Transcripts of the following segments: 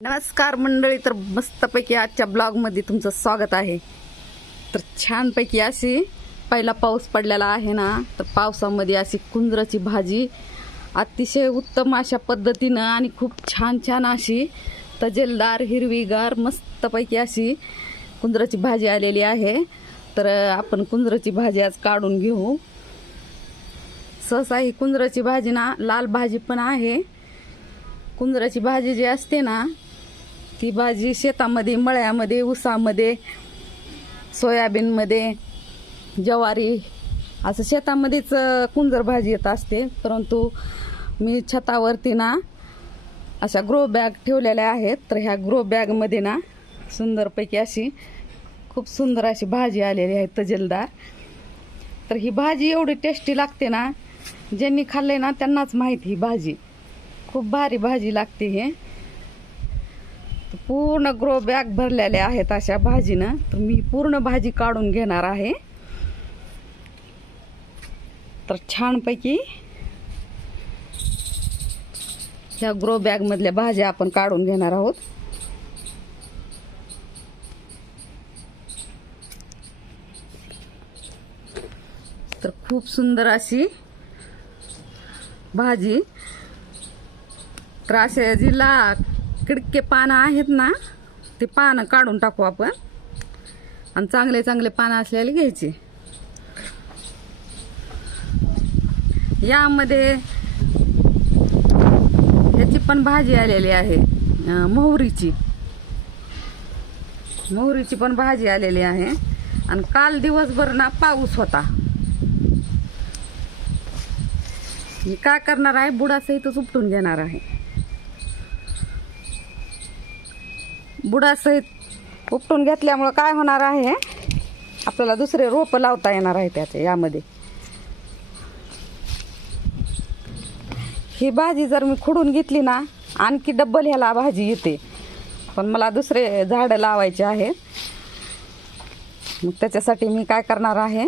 नमस्कार मंडळी, तर मस्तपैकी आजच्या ब्लॉगमध्ये तुमचं स्वागत आहे। तर छानपैकी अशी पहिला पाऊस पडलेला आहे ना, तर पावसामध्ये अशी कुंजराची भाजी अतिशय उत्तम अशा पद्धतीनं आणि खूप छान छान अशी तजेलदार हिरवीगार मस्तपैकी अशी कुंजराची भाजी आलेली आहे। तर आपण कुंजराची भाजी आज काढून घेऊ। सहसा ही कुंजराची भाजी ना लाल भाजी पण आहे। कुंजराची भाजी जी असते ना ती भाजी शेतामध्ये, मळ्यामध्ये, ऊसामध्ये, सोयाबीनमध्ये, ज्वारी असं शेतामध्येच कुंजर भाजी येत असते। परंतु मी छतावरती ना अशा ग्रो बॅग ठेवलेल्या आहेत। तर ह्या ग्रो बॅगमध्ये ना सुंदरपैकी अशी खूप सुंदर अशी भाजी आलेली आहे तजेलदार। तर ही भाजी एवढी टेस्टी लागते ना, ज्यांनी खाल्ले ना त्यांनाच माहिती। ही भाजी खूप भारी भाजी लागते। हे पूर्ण ग्रो बॅग भरलेले आहेत अशा भाजीनं। तर मी पूर्ण भाजी काढून घेणार आहे। तर छानपैकी ह्या ग्रो बॅग मधल्या भाज्या आपण काढून घेणार आहोत। तर खूप सुंदर अशी भाजी। तर असे जिला किडके पानं आहेत ना ते पानं काढून टाकू आपण आणि चांगले चांगले पानं असलेले घ्यायचे। यामध्ये ह्याची पण भाजी आलेली आहे, मोहरीची पण भाजी आलेली आहे। आणि काल दिवसभर ना पाऊस होता। मी काय करणार आहे, बुडासहितच उपटून घेणार आहे। बुडासहित उपटून घेतल्यामुळे काय होणार आहे, आपल्याला दुसरे रोप लावता येणार आहे त्याचे। यामध्ये ही भाजी जर मी खुडून घेतली ना आणखी डबल ह्याला भाजी येते। पण मला दुसरे झाडं लावायचे आहेत, मग त्याच्यासाठी मी काय करणार आहे,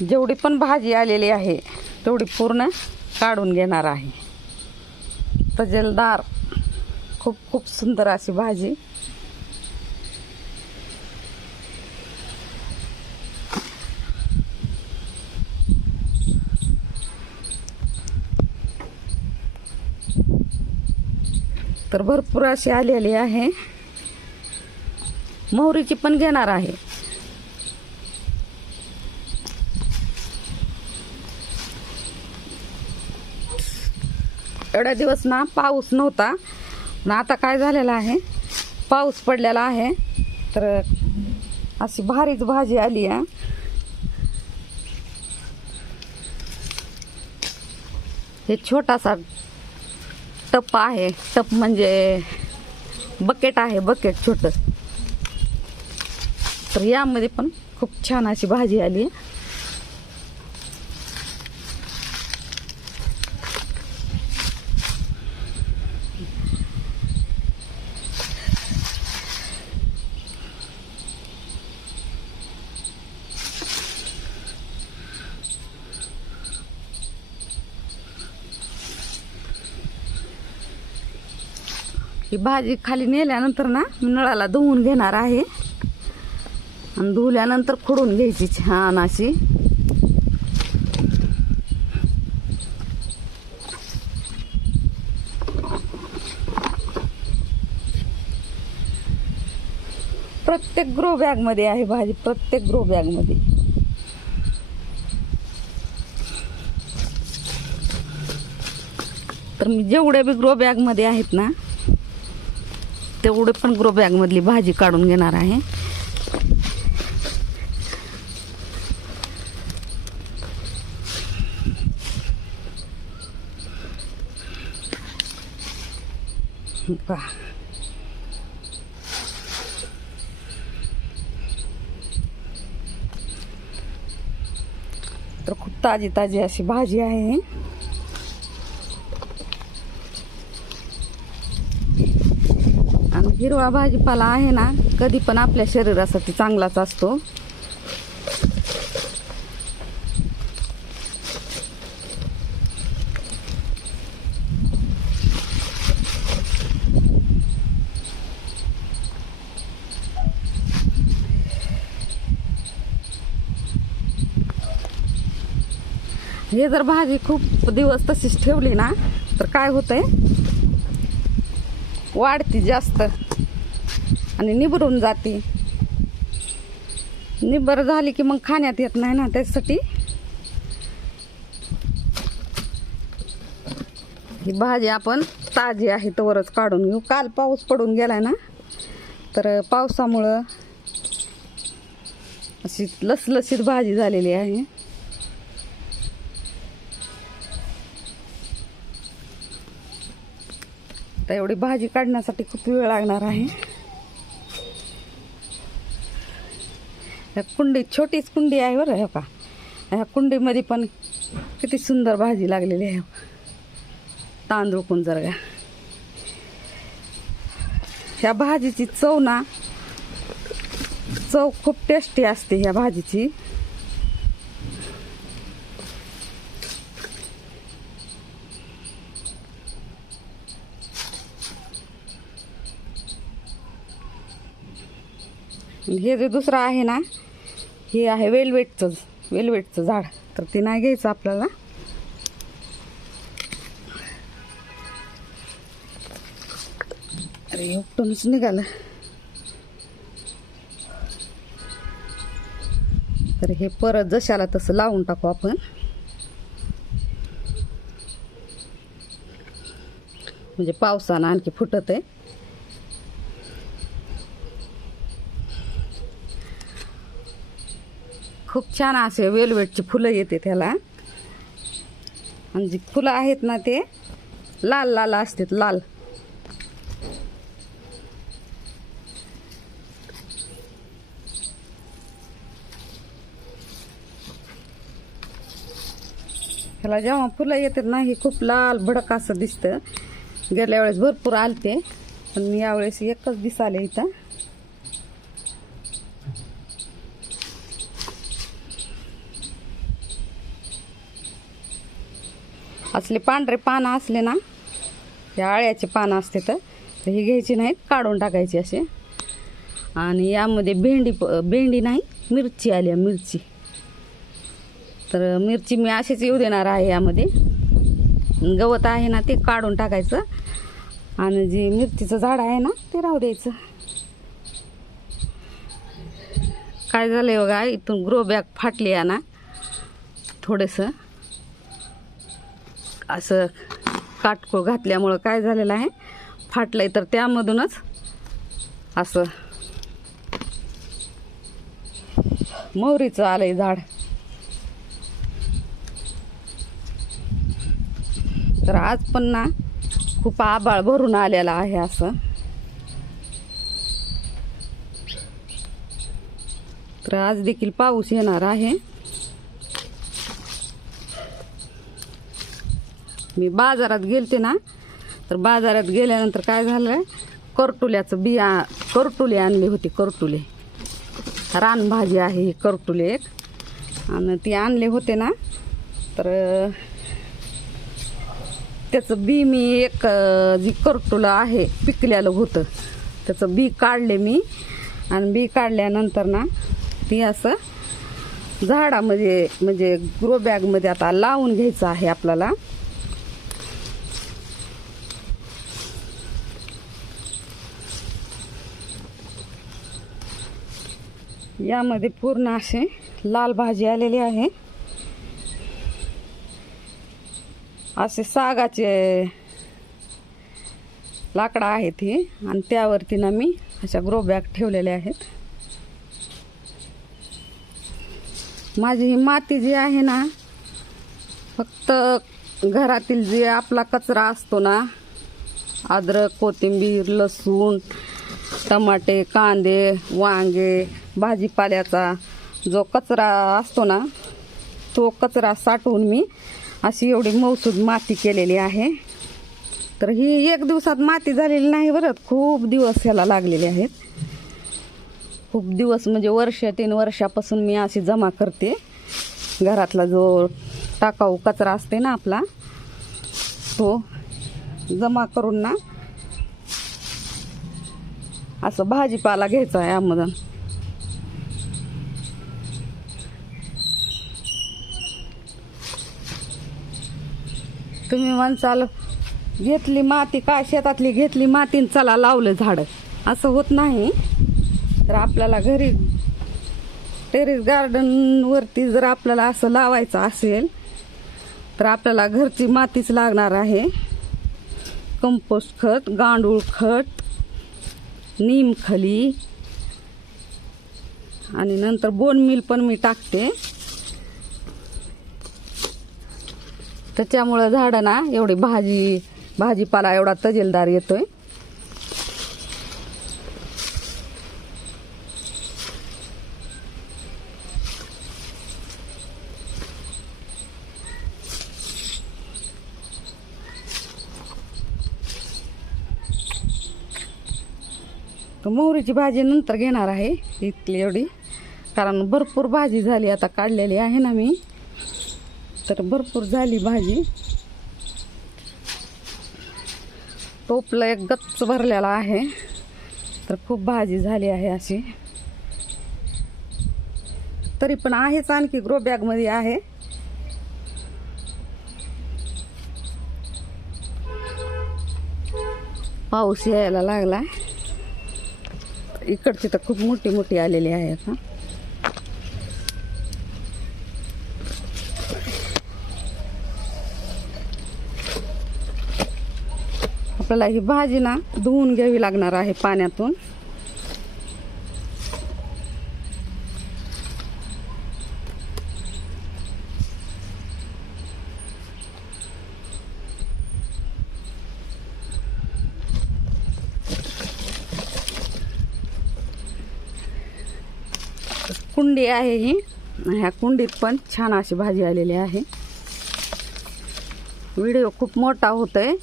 जेवढी पण भाजी आलेली आहे तेवढी पूर्ण काढून घेणार आहे। तजेलदार खूप खूप सुंदर अशी भाजी। तर भरपूर अशी आलेली आहे। मोहरीची पण घेणार आहे। एवढ्या दिवस ना पाऊस नव्हता, पण आता काय झालेलं आहे, पाऊस पडलेला आहे। तर अशी भारीच भाजी आली आहे। हे छोटासा टप आहे, टप म्हणजे बकेट आहे, बकेट छोट। तर यामध्ये पण खूप छान अशी भाजी आली आहे। ही भाजी खाली नेल्यानंतर ना नळाला धुवून घेणार आहे आणि धुवल्यानंतर खुडून घ्यायची छान अशी। प्रत्येक ग्रो बॅग मध्ये आहे भाजी, प्रत्येक ग्रो बॅग मध्ये। तर मी जेवढे बी ग्रो बॅग मध्ये आहेत ना तेवढे पण ग्रो बॅग मधली भाजी काढून घेणार आहे। तर खूप ताजी ताजी अशी भाजी आहे। आणि हिरवा भाजीपाला आहे ना कधी पण आपल्या शरीरासाठी चांगलाच असतो। हे जर भाजी खूप दिवस तशीच ठेवली ना तर काय होतंय, वाढती जास्त आणि निभरून जाते. निबर झाली की मग खाण्यात येत नाही ना, त्यासाठी ही भाजी आपण ताजी आहे तवरच काढून घेऊ. काल पाऊस पडून गेलाय ना, तर पावसामुळं अशी लसलसीत भाजी झालेली आहे. आता एवढी भाजी काढण्यासाठी खूप वेळ लागणार आहे. ह्या कुंडीत, छोटीच कुंडी आहे बरं हे का, ह्या कुंडीमध्ये पण किती सुंदर भाजी लागलेली आहे. तांदूळ कुंजरगा. ह्या भाजीची चव ना, चव खूप टेस्टी असते ह्या भाजीची. हे जे दुसरं आहे ना, हे आहे वेलवेटचं झाड, तर ते नाही घ्यायचं आपल्याला. अरे उपटूनच निघालं. तर हे परत जशाला तसं लावून टाकू आपण. म्हणजे पावसानं आणखी फुटत आहे. खूप छान असे वेलवेटची फुलं येते त्याला. आणि जी फुलं आहेत ना ते लाल लाल असतात, लाल. ह्याला जेव्हा फुलं येतात ना, हे खूप लाल भडक असं दिसतं. गेल्या वेळेस भरपूर आलते, पण यावेळेस एकच दिसाले इथं. असले पांढरे पानं असले ना, या आळ्याचे पानं असते तर ही घ्यायची नाहीत, काढून टाकायची असे. आणि यामध्ये भेंडी नाही, मिरची आली आहे, मिरची. तर मिरची मी अशीच येऊ देणार आहे. यामध्ये गवत आहे ना, ते काढून टाकायचं. आणि जे मिरचीचं झाड आहे ना, ते राहू द्यायचं. काय झालंय बघा, इथून ग्रो बॅग फाटली आहे ना, थोडंसं असं काटकोळ घातल्यामुळं काय झालेलं आहे, फाटलंय. तर त्यामधूनच असं मोहरीचं आलंय झाड. तर आज पण ना खूप आभाळ भरून आलेला आहे असं. तर आज देखील पाऊस येणार आहे. मी बाजारात गेलते ना, तर बाजारात गेल्यानंतर काय झालं, करटुल्याचं करटुले आणले होते. करटुले रानभाजी आहे ही, करटुले एक. आणि ती आणले होते ना, तर त्याचं बी मी एक जी करटुलं आहे पिकलेलं होतं, त्याचं बी काढले मी. आणि बी काढल्यानंतर ना, ती असं झाडामध्ये म्हणजे ग्रो बॅगमध्ये आता लावून घ्यायचं आहे आपल्याला. यामध्ये पूर्ण असे लाल भाजी आलेली आहे. असे सागाचे लाकडं आहेत ही, आणि त्यावरती ना मी अशा ग्रो बॅग ठेवलेल्या आहेत. माझी ही माती जी आहे ना, फक्त घरातील जे आपला कचरा असतो ना, अद्रक, कोथिंबीर, लसूण, टमाटे, कांदे, वांगे, भाजीपाल्याचा जो कचरा असतो ना, तो कचरा साठवून मी अशी एवढी मौसूद माती केलेली आहे. तर ही एक दिवसात माती झालेली नाही बरं, खूप दिवस ह्याला लागलेले आहेत. खूप दिवस म्हणजे 3 वर्षापासून मी अशी जमा करते. घरातला जो टाकाऊ कचरा असते ना आपला, तो जमा करून ना असं भाजीपाला घ्यायचा आहे यामधून. तुम्ही म्हणसाल घेतली माती काय शेतातली घेतली माती आणि चला लावलं झाडं, असं होत नाही. तर आपल्याला घरी टेरेस गार्डनवरती जर आपल्याला असं लावायचं असेल तर आपल्याला घरची मातीच लागणार आहे. कंपोस्ट खत, गांडूळ खत, नीमखली आणि नंतर बोन मील पण मी टाकते. त्याच्यामुळं झाडं ना एवढी भाजीपाला एवढा तजेलदार येतोय. मोहरीची भाजी नंतर घेणार आहे इतकी एवढी, कारण भरपूर भाजी झाली आता काढलेली आहे ना मी, तर भरपूर झाली भाजी. टोपलं एक गच्च भरलेला आहे, तर खूप भाजी झाली आहे अशी. तरी पण आहेच, आणखी ग्रो बॅग मध्ये आहे. पाऊस यायला लागला, इकडची तर खूप मोठी मोठी आलेली आहे आता. आपल्याला ही भाजी ना धुवून घ्यावी लागणार आहे पाण्यातून. कुंडी आहे ही, ह्या कुंडीत पण छान अशी भाजी आलेली आहे. व्हिडिओ खूप मोठा होतोय.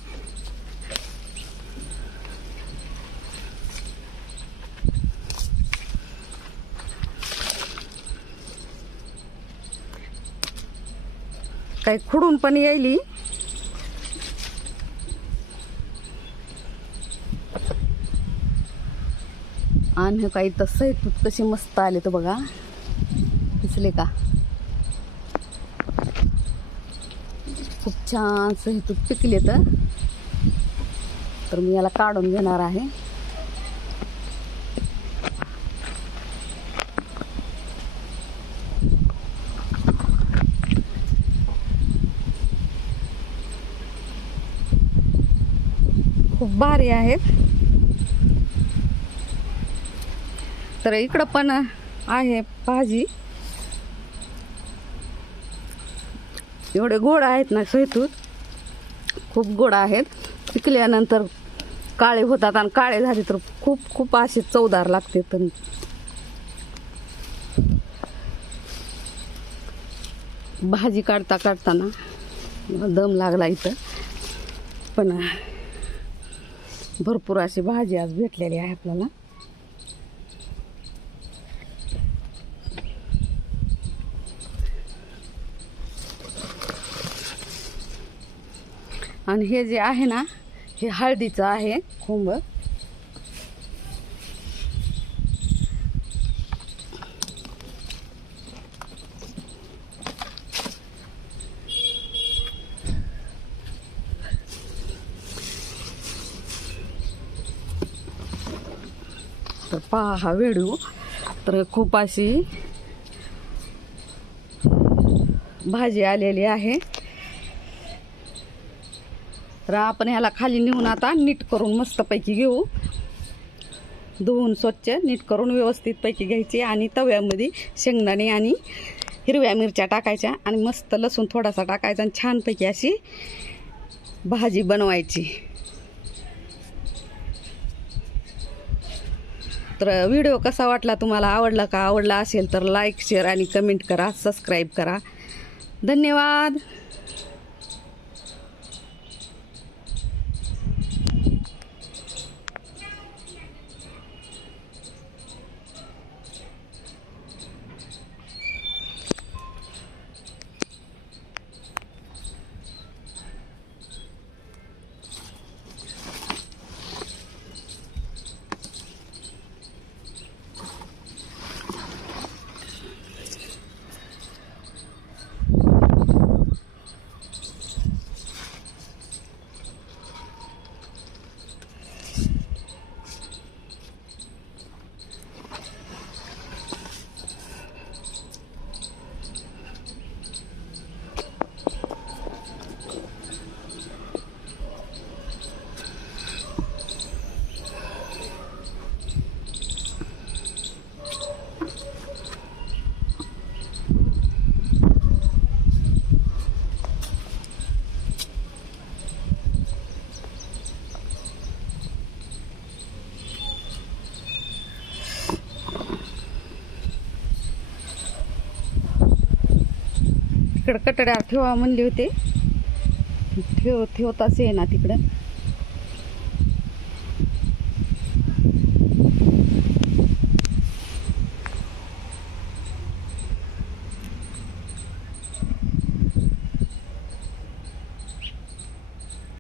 काही खुडून पण येईल. आणि काही तर सैतूत कशी मस्त आले तर बघा, दिसले का? खूप छान सैतूत पिकले तर मी याला काढून घेणार आहे. खूप भारी आहेत. तर इकडं पण आहे भाजी. एवढे गोड आहेत ना सैतूत, खूप गोड आहेत. पिकल्यानंतर काळे होतात आणि काळे झाले तर खूप खूप असे चवदार लागते. तर भाजी काढता काढताना दम लागला इथं, पण भरपूर अशी भाजी आज भेटलेली आहे आपल्याला. आणि हे जे आहे ना हे हळदीचं आहे खोंब. तर पहा हा व्हिडिओ, तर खूप अशी भाजी आलेली आहे. तर आपण ह्याला खाली नेऊन आता नीट करून मस्तपैकी घेऊ. धुवून स्वच्छ नीट करून व्यवस्थितपैकी घ्यायची आणि तव्यामध्ये शेंगदाणे आणि हिरव्या मिरच्या टाकायच्या आणि मस्त लसूण थोडासा टाकायचा आणि छानपैकी अशी भाजी बनवायची. तर व्हिडिओ कसा वाटला तुम्हाला, आवडला का? आवडला असेल तर लाईक, शेअर आणि कमेंट करा, सबस्क्राईब करा. धन्यवाद. इकडं कटड्यावर ठेवा म्हणले होते, ठेवताच ये ना तिकडं.